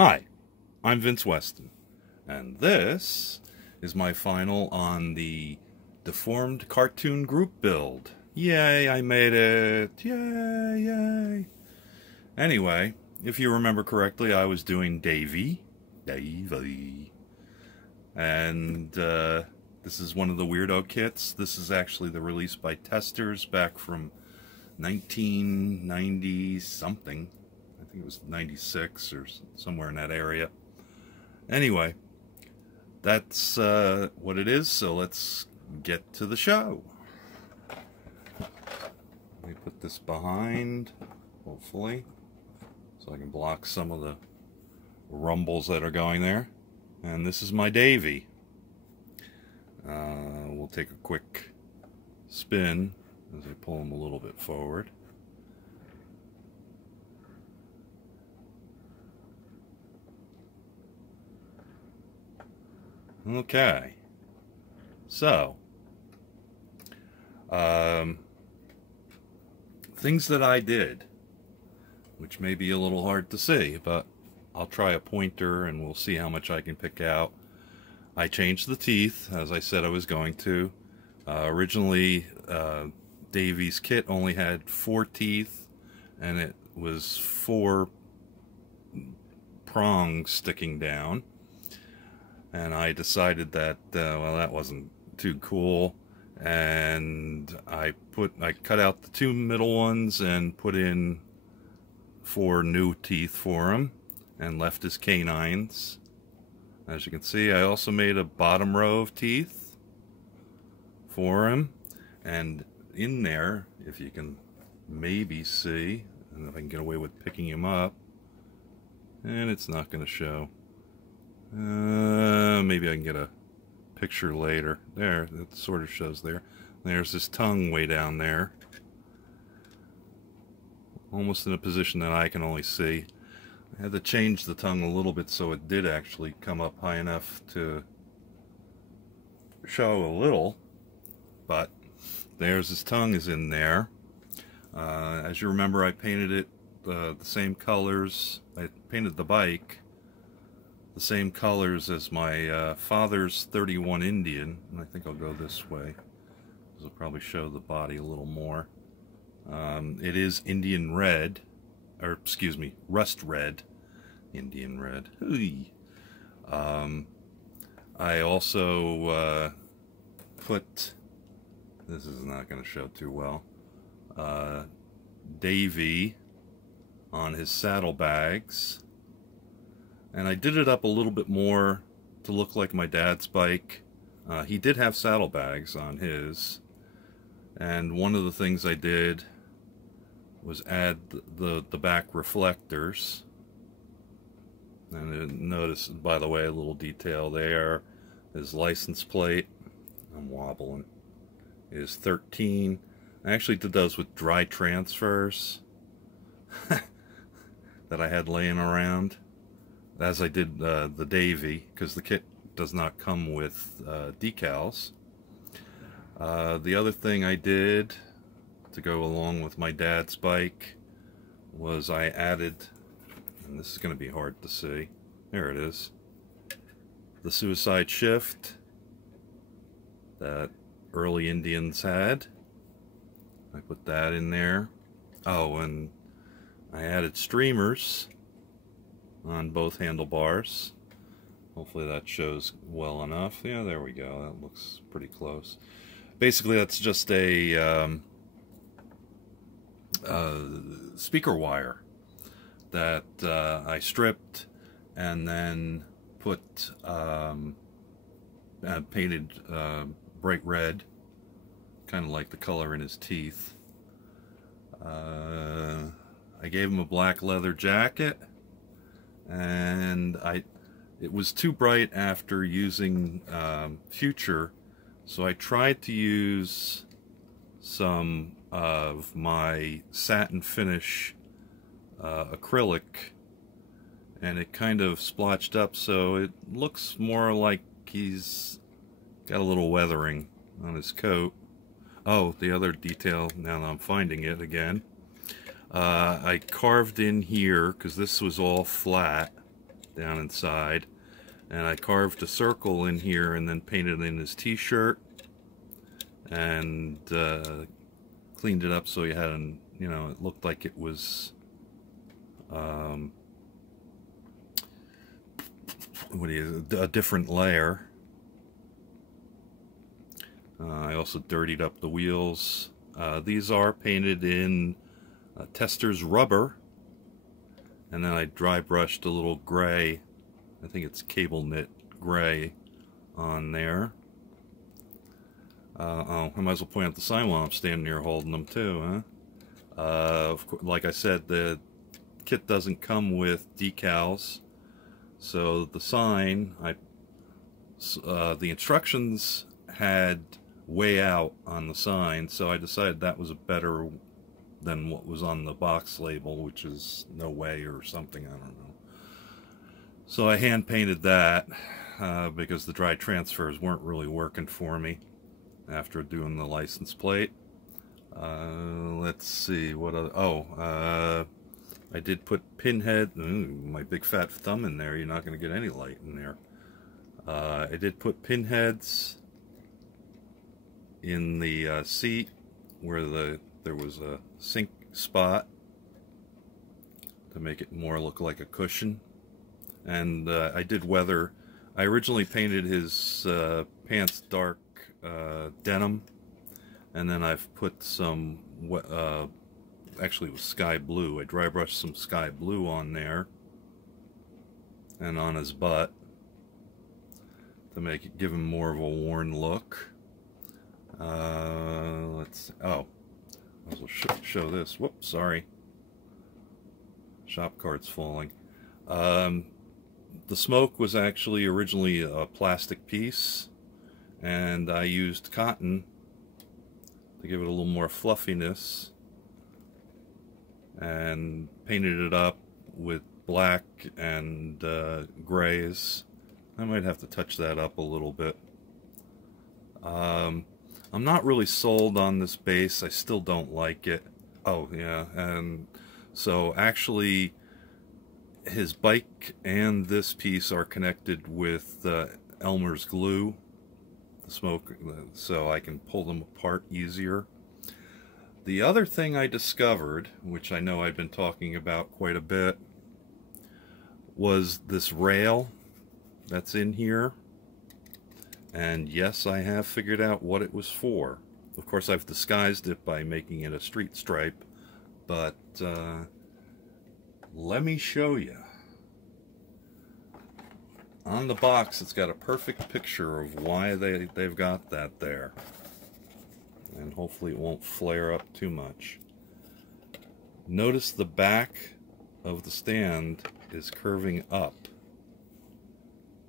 Hi, I'm Vince Weston, and this is my final on the Deformed cartoon group build. Yay, I made it! Yay, yay! Anyway, if you remember correctly, I was doing Davy. And this is one of the Weirdo kits. This is actually the release by Testers back from 1990 something. I think it was 96 or somewhere in that area. Anyway, that's what it is, so let's get to the show. Let me put this behind, hopefully, so I can block some of the rumbles that are going there. And this is my Davy. We'll take a quick spin as I pull him a little bit forward. Okay, so things that I did, which may be a little hard to see, but I'll try a pointer and we'll see how much I can pick out. I changed the teeth, as I said I was going to. Originally, Davy's kit only had 4 teeth, and it was 4 prongs sticking down. And I decided that, well, that wasn't too cool, and I cut out the 2 middle ones and put in 4 new teeth for him, and left his canines. As you can see, I also made a bottom row of teeth for him, and in there, if you can maybe see, and if I can get away with picking him up, and it's not going to show. Maybe I can get a picture later. There, that sort of shows there. There's his tongue way down there, almost in a position that I can only see. I had to change the tongue a little bit so it did actually come up high enough to show a little, but there's his tongue is in there. As you remember, I painted it the same colors. I painted the bike the same colors as my father's 31 Indian, and I think I'll go this way because I'll probably show the body a little more. It is Indian red, or excuse me, rust red, Indian red. I also put, this is not going to show too well, Davy on his saddlebags, and I did it up a little bit more to look like my dad's bike. He did have saddlebags on his, and one of the things I did was add the back reflectors. And notice, by the way, a little detail there. His license plate, I'm wobbling, is 13. I actually did those with dry transfers that I had laying around, as I did the Davy, because the kit does not come with decals. The other thing I did to go along with my dad's bike was I added, and this is going to be hard to see, there it is, the suicide shift that early Indians had. I put that in there. Oh, and I added streamers on both handlebars. Hopefully that shows well enough. Yeah, there we go. That looks pretty close. Basically, that's just a speaker wire that I stripped and then put painted bright red, kind of like the color in his teeth. I gave him a black leather jacket, and it was too bright after using Future, so I tried to use some of my satin finish acrylic, and it kind of splotched up, so it looks more like he's got a little weathering on his coat. Oh, the other detail, now that I'm finding it again, I carved in here, because this was all flat, down inside. And I carved a circle in here and then painted in his t-shirt and cleaned it up so he had an, you know, it looked like it was a different layer. I also dirtied up the wheels. These are painted in Tester's rubber, and then I dry brushed a little gray, I think it's cable knit gray, on there. Oh, I might as well point out the sign while I'm standing here holding them too, huh? Of course, like I said, the kit doesn't come with decals, so the sign, the instructions had way out on the sign, so I decided that was better than what was on the box label, which is no way or something, I don't know. So I hand painted that because the dry transfers weren't really working for me after doing the license plate. Let's see what other, I did put pinhead, my big fat thumb in there, you're not going to get any light in there. I did put pinheads in the seat where there was a sink spot to make it more look like a cushion. And I did weather. I originally painted his pants dark denim, and then I've put some actually it was sky blue. I dry brushed some sky blue on there and on his butt to make it give him more of a worn look. Let's, oh, I'll show this. Whoops, sorry. Shop cart's falling. The smoke was actually originally a plastic piece, and I used cotton to give it a little more fluffiness and painted it up with black and grays. I might have to touch that up a little bit. I'm not really sold on this base. I still don't like it. Oh yeah, and so actually his bike and this piece are connected with Elmer's glue, the smoke, so I can pull them apart easier. The other thing I discovered, which I know I've been talking about quite a bit, was this rail that's in here. And yes, I have figured out what it was for. Of course, I've disguised it by making it a street stripe, but let me show you. On the box, it's got a perfect picture of why they've got that there. And hopefully it won't flare up too much. Notice the back of the stand is curving up.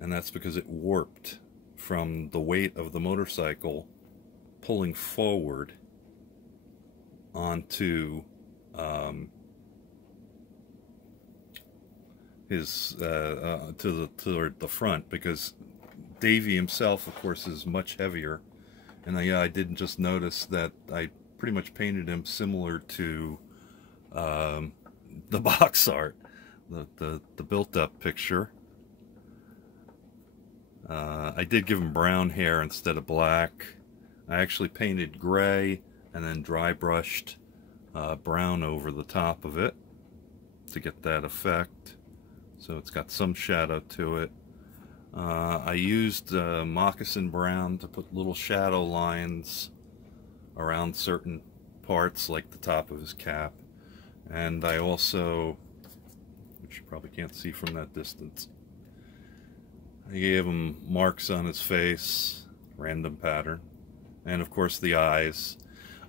And that's because it warped from the weight of the motorcycle pulling forward onto his toward the front, because Davey himself, of course, is much heavier. And I didn't just notice that I pretty much painted him similar to the box art, the built-up picture. I did give him brown hair instead of black. I actually painted gray and then dry brushed brown over the top of it to get that effect. So it's got some shadow to it. I used moccasin brown to put little shadow lines around certain parts, like the top of his cap. And I also, which you probably can't see from that distance, I gave him marks on his face, random pattern, and of course the eyes.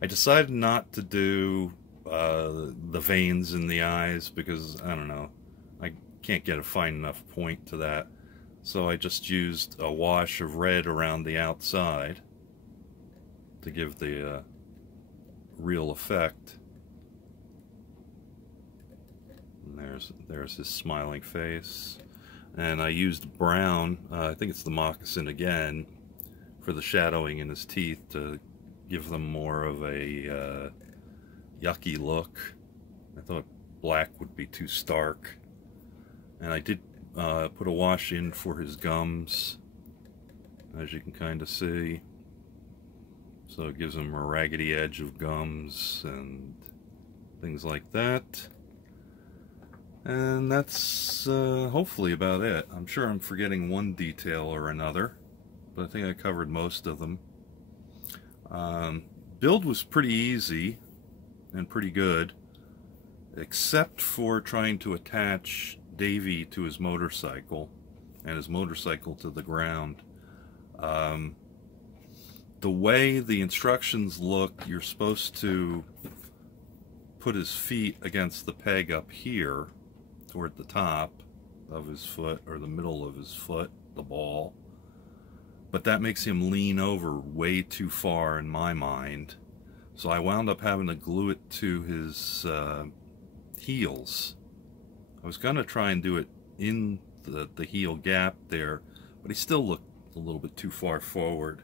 I decided not to do the veins in the eyes because, I don't know, I can't get a fine enough point to that. So I just used a wash of red around the outside to give the real effect. And there's his smiling face. And I used brown, I think it's the moccasin again, for the shadowing in his teeth to give them more of a yucky look. I thought black would be too stark. And I did put a wash in for his gums, as you can kind of see. So it gives him a raggedy edge of gums and things like that. And that's hopefully about it. I'm sure I'm forgetting one detail or another, but I think I covered most of them. Build was pretty easy and pretty good, except for trying to attach Davy to his motorcycle and his motorcycle to the ground. The way the instructions look, you're supposed to put his feet against the peg up here toward the top of his foot, or the middle of his foot, the ball. But that makes him lean over way too far in my mind. So I wound up having to glue it to his heels. I was going to try and do it in the heel gap there, but he still looked a little bit too far forward.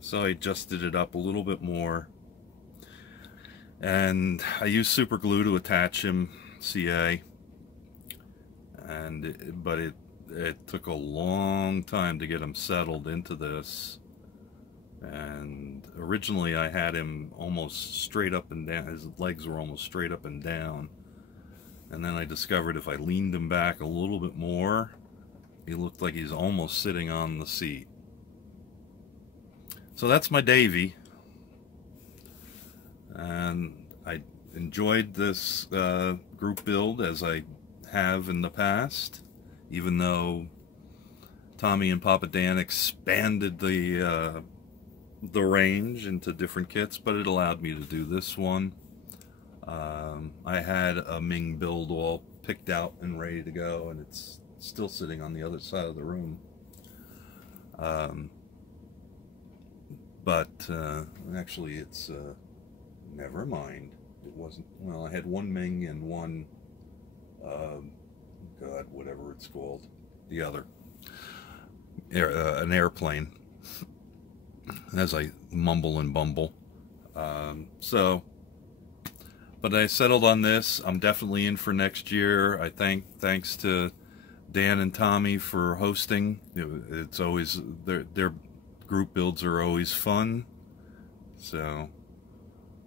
So I adjusted it up a little bit more. And I used super glue to attach him, CA. But it took a long time to get him settled into this. And originally I had him almost straight up and down. His legs were almost straight up and down. And then I discovered if I leaned him back a little bit more, he looked like he's almost sitting on the seat. So that's my Davy. And I enjoyed this group build as I have in the past, even though Tommy and Papa Dan expanded the range into different kits, but it allowed me to do this one. I had a Ming build all picked out and ready to go, and it's still sitting on the other side of the room. But actually it's never mind. It wasn't, well, I had one Ming and one God, whatever it's called, the other an airplane, as I mumble and bumble. But I settled on this. I'm definitely in for next year. I thanks to Dan and Tommy for hosting. It's always their group builds are always fun, so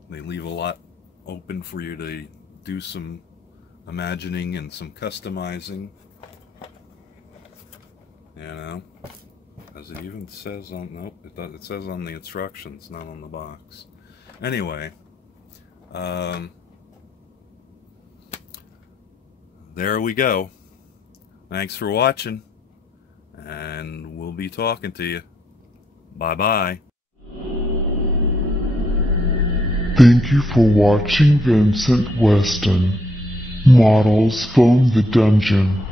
they leave a lot open for you to do some imagining and some customizing, you know, as it even says on, nope, it says on the instructions, not on the box. Anyway, there we go. Thanks for watching, and we'll be talking to you. Bye-bye. Thank you for watching Vincent Weston. Models Phone the Dungeon.